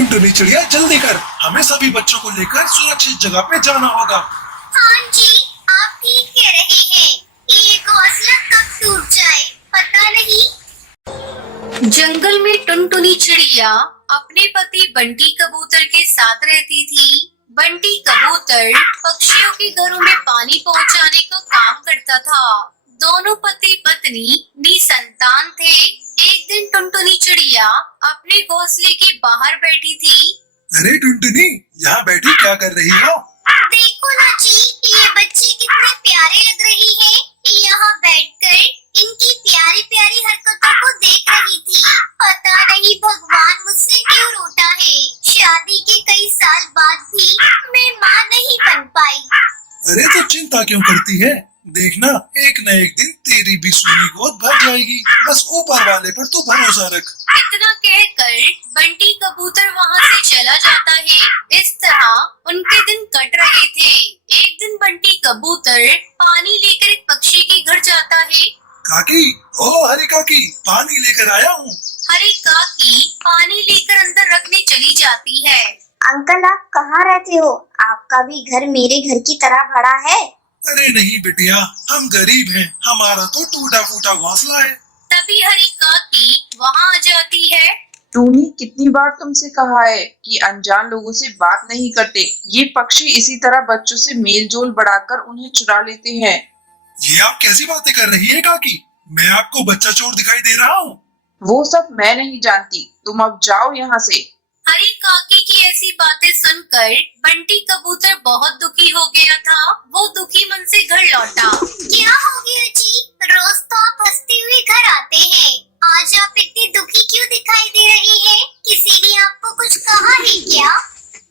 टुनटुनी चिड़िया जल्दी कर, हमें सभी बच्चों को लेकर सुरक्षित जगह पे जाना होगा। हाँ जी, आप ठीक कह रहे हैं। ये घोंसला कब टूट जाए पता नहीं। जंगल में टुनटुनी चिड़िया अपने पति बंटी कबूतर के साथ रहती थी। बंटी कबूतर पक्षियों के घरों में पानी पहुंचाने का काम करता था। दोनों पति पत्नी निसंतान थे। एक दिन टुनटुनी चिड़िया अपने घोंसले के बाहर बैठी थी। अरे टुनटुनी, यहाँ बैठी क्या कर रही हो? देखो ना जी, ये बच्चे कितने प्यारे लग रही हैं। यहाँ बैठकर इनकी प्यारी प्यारी हरकतों को देख रही थी। पता नहीं भगवान मुझसे क्यों रूठा है। शादी के कई साल बाद भी मैं माँ नहीं बन पाई। अरे तो चिंता क्यों करती है? देखना, एक न एक दिन तेरी भी सूनी गोद भर जाएगी। बस ऊपर वाले पर तू भरोसा रख। इतना कहकर बंटी कबूतर वहाँ से चला जाता है। इस तरह उनके दिन कट रहे थे। एक दिन बंटी कबूतर पानी लेकर एक पक्षी के घर जाता है। काकी, ओ हरी काकी, पानी लेकर आया हूँ। हरी काकी पानी लेकर अंदर रखने चली जाती है। अंकल, आप कहाँ रहते हो? आपका भी घर मेरे घर की तरह बड़ा है। अरे नहीं बिटिया, हम गरीब हैं, हमारा तो टूटा फूटा घोंसला है। तभी हरी काकी वहाँ आ जाती है। टूनी, कितनी बार तुमसे कहा है कि अनजान लोगों से बात नहीं करते। ये पक्षी इसी तरह बच्चों से मेल जोल बढ़ाकर उन्हें चुरा लेते हैं। ये आप कैसी बातें कर रही है काकी? मैं आपको बच्चा चोर दिखाई दे रहा हूँ? वो सब मैं नहीं जानती, तुम अब जाओ यहाँ से। हरी काकी की ऐसी बातें सुनकर बंटी कबूतर बहुत दुखी हो गया था। वो दुखी मन से घर लौटा। क्या हो गया जी? रोज तो आप हंसते हुए घर आते हैं। आज आप इतनी दुखी क्यों दिखाई दे रही हैं? किसी ने आपको कुछ कहा है क्या?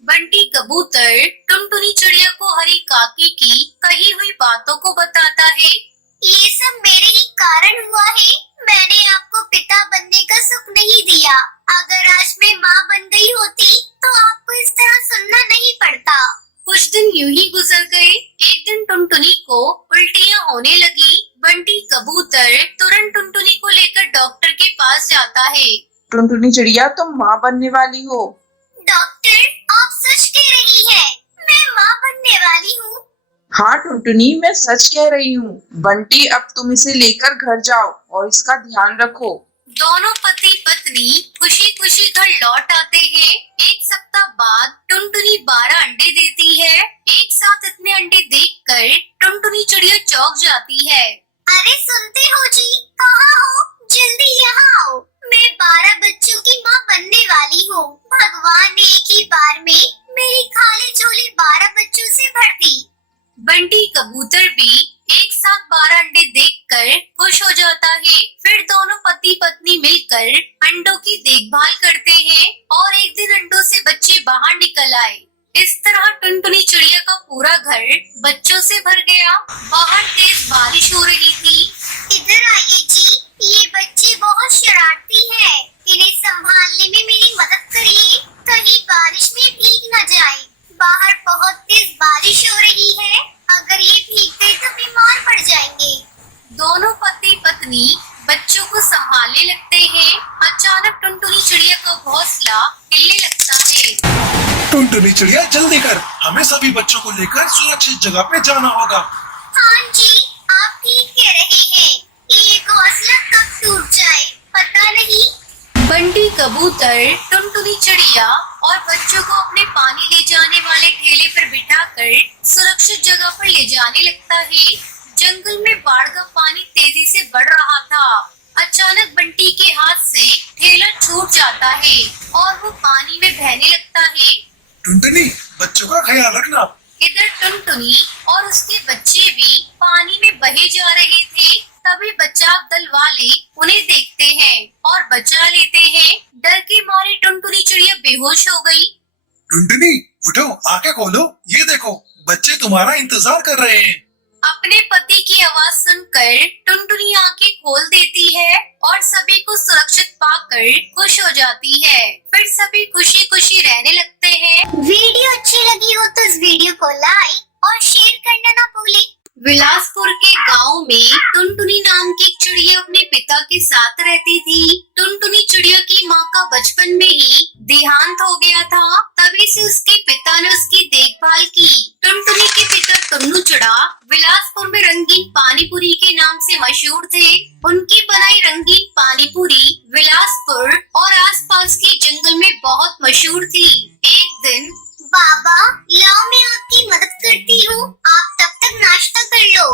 बंटी कबूतर टुनटुनी चिड़िया को हरी काकी की कही हुई बातों को बताता है। ये सब मेरे ही कारण हुआ है। मैंने आपको पिता बनने का सुख नहीं दिया। अगर आज मैं माँ बन गई होती तो आपको इस तरह सुनना नहीं पड़ता। कुछ दिन यूं ही गुजर गए। एक दिन टुनटुनी को उल्टियाँ होने लगी। बंटी कबूतर तुरंत टुनटुनी को लेकर डॉक्टर के पास जाता है। टुनटुनी चिड़िया, तुम माँ बनने वाली हो। डॉक्टर, आप सच कह रही हैं? मैं माँ बनने वाली हूँ? हाँ टुनटुनी, मैं सच कह रही हूँ। बंटी, अब तुम इसे लेकर घर जाओ और इसका ध्यान रखो। दोनों पति पत्नी खुशी खुशी घर लौट आते हैं। एक सप्ताह बाद टुनटुनी 12 अंडे देती है। एक साथ इतने अंडे देखकर टुनटुनी चिड़िया चौंक जाती है। अरे सुनते हो जी? कहाँ हो? जल्दी यहाँ आओ। मैं 12 बच्चों की माँ बनने वाली हूँ। भगवान ने एक ही बार में मेरी खाली झोली 12 बच्चों से भर दी। बंटी कबूतर भी एक साथ 12 अंडे देखकर खुश हो जाता है। फिर दोनों पति पत्नी मिलकर अंडों की देखभाल करते हैं और एक दिन अंडों से बच्चे बाहर निकल आए। इस तरह टुनटुनी चिड़िया का पूरा घर बच्चों से भर गया। बाहर तेज बारिश हो रही थी। इधर आइए जी, ये बच्चे बहुत शरारती हैं। इन्हें संभालने में मेरी मदद करिए, कहीं बारिश में भीग न जाए। बाहर बहुत तेज बारिश हो रही है। अगर ये भीग गए तो बीमार पड़ जाएंगे। दोनों पति पत्नी बच्चों को संभालने लगते हैं। अचानक टुनटुनी चिड़िया का घोंसला हिलने लगता है। टुनटुनी चिड़िया जल्दी कर, हमें सभी बच्चों को लेकर सुरक्षित जगह पे जाना होगा। हाँ जी, आप ठीक कह रहे हैं। ये घोंसला कब टूट जाए पता नहीं। बंटी कबूतर टुनटुनी चिड़िया और बच्चों को अपने पानी ले जाने वाले ठेले पर बिठाकर सुरक्षित जगह पर ले जाने लगता है। जंगल में बाढ़ का पानी तेजी से बढ़ रहा था। अचानक बंटी के हाथ से ठेला छूट जाता है और वो पानी में बहने लगता है। टुनटुनी, बच्चों का ख्याल रखना। इधर टुनटुनी और उसके बच्चे भी पानी में बहे जा रहे थे। तभी बचाव दल वाले उन्हें देखते हैं और बचा लेते हैं। डर के मारे टुनटुनी चिड़िया बेहोश हो गई। टुनटुनी, उठो, आंखें खोलो, ये देखो, बच्चे तुम्हारा इंतजार कर रहे हैं। अपने पति की आवाज सुनकर टुनटुनी आंखें खोल देती है और सभी को सुरक्षित पाकर खुश हो जाती है। फिर सभी खुशी खुशी रहने लगते हैं। वीडियो अच्छी लगी हो तो इस वीडियो को लाइक और शेयर करना ना भूलें। बिलासपुर के गांव में टुनटुनी नाम की एक चिड़िया अपने पिता के साथ रहती थी। टुनटुनी चिड़िया की माँ का बचपन में ही देहांत हो गया उनकी बनाई रंगीन पानी पूरी बिलासपुर और आसपास के जंगल में बहुत मशहूर थी। एक दिन बाबा, लाओ मैं आपकी मदद करती हूँ, आप तब तक नाश्ता कर लो।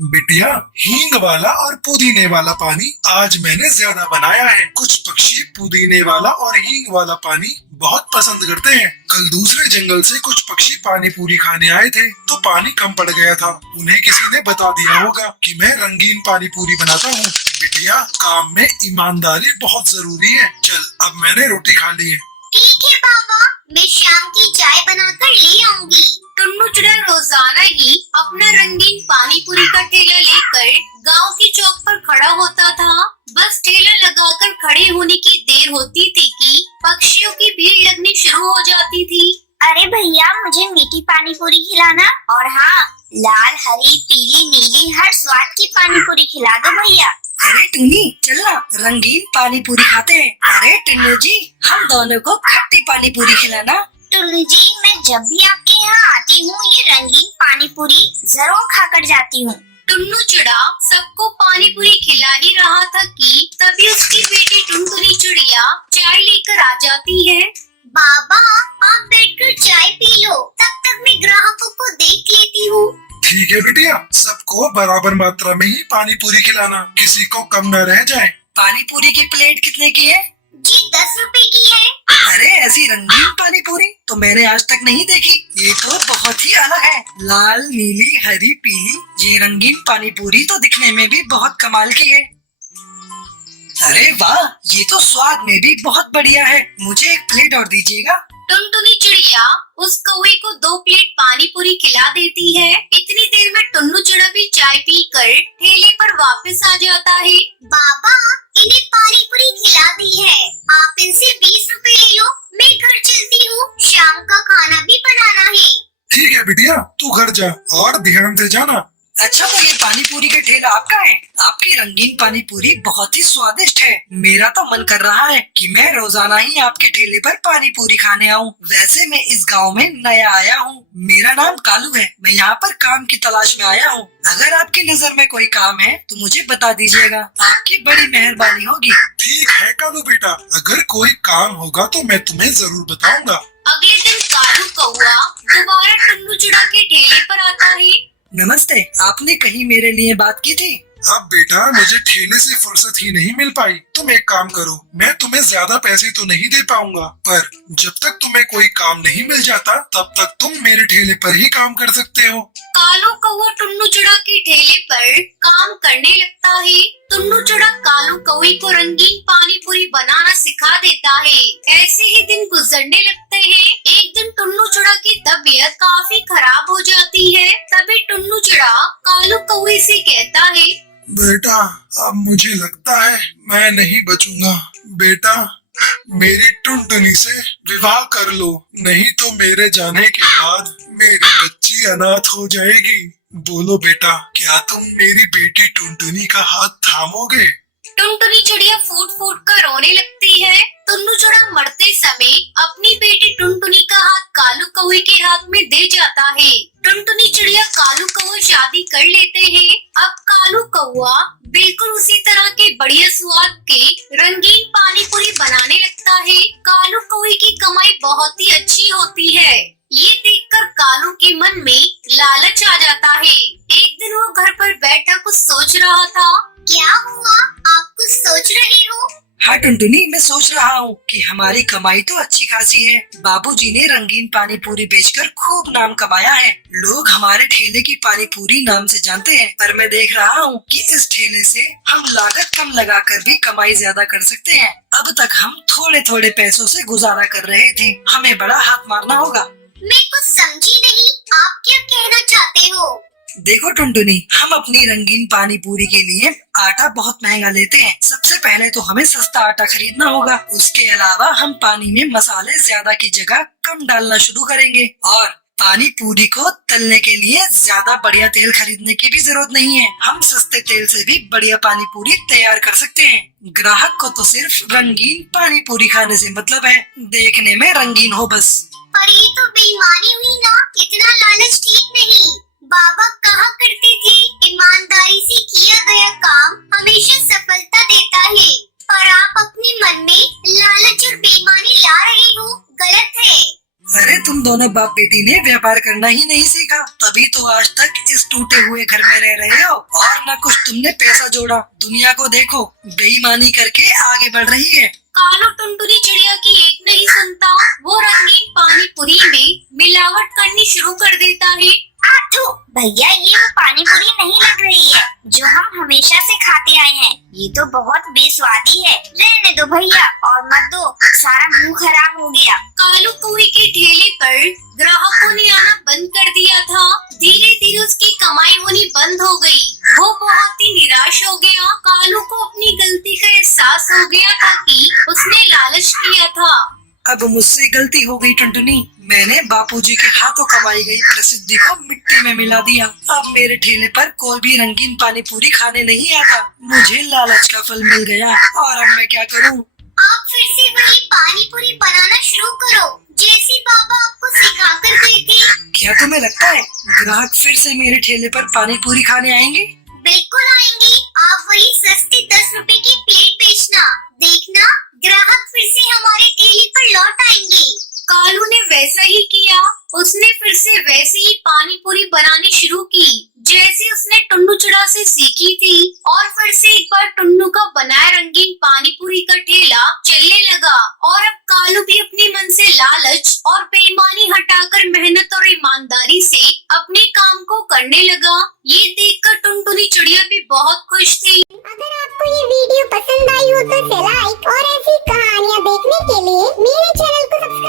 बिटिया, हींग वाला और पुदीने वाला पानी आज मैंने ज्यादा बनाया है। कुछ पक्षी पुदीने वाला और हींग वाला पानी बहुत पसंद करते हैं। कल दूसरे जंगल से कुछ पक्षी पानी पूरी खाने आए थे तो पानी कम पड़ गया था। उन्हें किसी ने बता दिया होगा कि मैं रंगीन पानी पूरी बनाता हूँ। बिटिया, काम में ईमानदारी बहुत जरूरी है। चल, अब मैंने रोटी खा ली है। ठीक है बाबा, मैं शाम की चाय बनाकर ले आऊंगी। टुन्नू चिड़िया रोजाना ही अपना रंगीन पानी पूरी का ठेला लेकर गांव की चौक पर खड़ा होता था। बस ठेला लगाकर खड़े होने की देर होती थी कि पक्षियों की भीड़ लगनी शुरू हो जाती थी। अरे भैया, मुझे मीठी पानी पूरी खिलाना, और हाँ, लाल, हरी, पीली, नीली हर स्वाद की पानी पूरी खिला दो भैया। अरे टुन्नी, चल ना रंगीन पानी पूरी खाते हैं। अरे टुन्नू जी, हम दोनों को खट्टी पानी पूरी खिलाना। टुल्लू जी, मैं जब भी आपके यहाँ आती हूँ ये रंगीन पानी पूरी जरूर खाकर जाती हूँ। टुन्नू चिड़ा सबको पानी पूरी खिला ही रहा था कि तभी उसकी बेटी टुनटुनी चिड़िया चाय लेकर आ जाती है। बाबा, आप बैठकर चाय पी लो, तब तक मैं ग्राहकों को देख लेती हूँ। ठीक है बिटिया, सबको बराबर मात्रा में ही पानी पूरी खिलाना, किसी को कम न रह जाए। पानी पूरी की प्लेट कितने की है? जी 10 रुपए की है। अरे ऐसी रंगीन पानी पूरी तो मैंने आज तक नहीं देखी। ये तो बहुत ही अलग है। लाल, नीली, हरी, पीली, ये रंगीन पानी पूरी तो दिखने में भी बहुत कमाल की है। अरे वाह, ये तो स्वाद में भी बहुत बढ़िया है। मुझे एक प्लेट और दीजिएगा। टुनटुनी चिड़िया उस कौवे को 2 प्लेट पानी पूरी खिला देती है। इतनी देर में टुन्नू चिड़ा भी चाय पीकर ठेले पर वापस आ जाता है। बाबा, इन्हें पानी पूरी खिला दी है, आप इनसे 20 रुपए ले लो, मैं घर चलती हूँ, शाम का खाना भी बनाना है। ठीक है बिटिया, तू घर जा और ध्यान से जाना। अच्छा, तो ये पानी पूरी का ठेला आपका है? आपकी रंगीन पानी पूरी बहुत ही स्वादिष्ट है। मेरा तो मन कर रहा है कि मैं रोजाना ही आपके ठेले पर पानी पूरी खाने आऊं। वैसे मैं इस गांव में नया आया हूं। मेरा नाम कालू है। मैं यहाँ पर काम की तलाश में आया हूँ। अगर आपकी नजर में कोई काम है तो मुझे बता दीजिएगा, आपकी बड़ी मेहरबानी होगी। ठीक है कालू बेटा, अगर कोई काम होगा तो मैं तुम्हें जरूर बताऊंगा। अगले दिन कालू कौवा दोबारा टुन्नू चिड़ा के ठेले पर आता है। नमस्ते, आपने कहीं मेरे लिए बात की थी? अब बेटा, मुझे ठेले से फुर्सत ही नहीं मिल पाई। तुम एक काम करो, मैं तुम्हें ज्यादा पैसे तो नहीं दे पाऊंगा, पर जब तक तुम्हें कोई काम नहीं मिल जाता तब तक तुम मेरे ठेले पर ही काम कर सकते हो। कालू कौवा टुन्नू चिड़ा के ठेले पर काम करने लगता है। टुन्नू चिड़ा कालू कौवे को रंगीन पानी पूरी बनाना सिखा देता है। ऐसे ही दिन गुजरने लगते हैं। एक दिन टुन्नू चिड़ा की तबीयत काफी खराब हो जाती है। तभी टुन्नू चिड़ा कालू कौवे से कहता है, बेटा, अब मुझे लगता है मैं नहीं बचूंगा। बेटा, मेरी टुनटुनी से विवाह कर लो, नहीं तो मेरे जाने के बाद मेरी बच्ची अनाथ हो जाएगी। बोलो बेटा, क्या तुम मेरी बेटी टुनटुनी का हाथ थामोगे? टुनटुनी चिड़िया फूट फूट कर रोने लगती है। टुन्नू चिड़ा मरते समय अपनी बेटी टुनटुनी का हाथ कालू कौवे के हाथ में दे जाता है। टुनटुनी चिड़िया कालू कौवा शादी कर लेते हैं। अब कालू कौवा बिल्कुल उसी तरह के बढ़िया स्वाद के रंगीन पानी पूरी बनाने लगता है। कालू कौवे की कमाई बहुत ही अच्छी होती है। ये देखकर कालू के मन में लालच आ जाता है। एक दिन वो घर पर बैठा कुछ सोच रहा था। क्या हुआ, आप कुछ सोच रहे हो? हाँ टुनटुनी, मैं सोच रहा हूँ कि हमारी कमाई तो अच्छी खासी है। बाबूजी ने रंगीन पानी पूरी बेचकर खूब नाम कमाया है। लोग हमारे ठेले की पानी पूरी नाम से जानते हैं, पर मैं देख रहा हूँ कि इस ठेले से हम लागत कम लगाकर भी कमाई ज्यादा कर सकते हैं। अब तक हम थोड़े थोड़े पैसों से गुजारा कर रहे थे, हमें बड़ा हाथ मारना होगा। मैं कुछ समझी नहीं, आप क्या कहना चाहते हो? देखो टुनटुनी, हम अपनी रंगीन पानी पूरी के लिए आटा बहुत महंगा लेते हैं। सबसे पहले तो हमें सस्ता आटा खरीदना होगा। उसके अलावा हम पानी में मसाले ज्यादा की जगह कम डालना शुरू करेंगे, और पानी पूरी को तलने के लिए ज्यादा बढ़िया तेल खरीदने की भी जरूरत नहीं है। हम सस्ते तेल से भी बढ़िया पानी पूरी तैयार कर सकते हैं। ग्राहक को तो सिर्फ रंगीन पानी पूरी खाने से मतलब है, देखने में रंगीन हो बस। पर ये तो बेईमानी हुई ना, इतना लालच ठीक नहीं। बाबा कहा करते थे, ईमानदारी से किया गया काम हमेशा सफलता देता है। पर आप अपने मन में लालच और बेईमानी ला रहे हो, गलत है। अरे तुम दोनों बाप बेटी ने व्यापार करना ही नहीं सीखा, तभी तो आज तक इस टूटे हुए घर में रह रहे हो और न कुछ तुमने पैसा जोड़ा। दुनिया को देखो, बेईमानी करके आगे बढ़ रही है। कालू टुनटुनी चिड़िया की एक नहीं सुनता, वो रंगीन पानी पूरी में मिलावट करनी शुरू कर देता है। आथू भैया, ये वो पानी पूरी नहीं लग रही है जो हम हमेशा से खाते आए हैं। ये तो बहुत बेस्वादी है। रहने दो भैया, और मत दो, सारा मुंह खराब हो गया। कालू पोहे के ठेले पर ग्राहकों ने आना बंद कर दिया था। धीरे धीरे उसकी कमाई होनी बंद हो गई। वो बहुत ही निराश हो गया। कालू को अपनी गलती का एहसास हो गया था कि उसने लालच किया था। अब मुझसे गलती हो गई टुनटुनी, मैंने बापूजी के हाथों कमाई गई प्रसिद्धि को मिट्टी में मिला दिया। अब मेरे ठेले पर कोई भी रंगीन पानी पूरी खाने नहीं आता। मुझे लालच का फल मिल गया और अब मैं क्या करूं? आप फिर से वही पानी पूरी बनाना शुरू करो, जैसी बाबा आपको सिखा कर गए थे। क्या तुम्हें लगता है ग्राहक फिर से मेरे ठेले पर पानी पूरी खाने आएंगे? बिल्कुल आएंगे। आप वही सस्ती 10 रुपए की प्लेट बेचना, देखना ग्राहक फिर से हमारे ठेले पर लौट आएंगे। कालू ने वैसा ही किया। उसने फिर से वैसे ही पानी पूरी बनानी शुरू की जैसे उसने टुन्नू चिड़ा से सीखी थी, और फिर से एक बार टुन्नू का बनाया रंगीन पानी पूरी का ठेला चलने लगा। और अब कालू भी अपने मन से लालच और बेईमानी हटाकर मेहनत और ईमानदारी से अपने काम को करने लगा। ये देखकर टुनटुनी चिड़िया भी बहुत खुश थी। अगर आपको ये वीडियो पसंद आई हो तो लाइक और ऐसी कहानियाँ देखने के लिए मेरे चैनल को सब्सक्राइब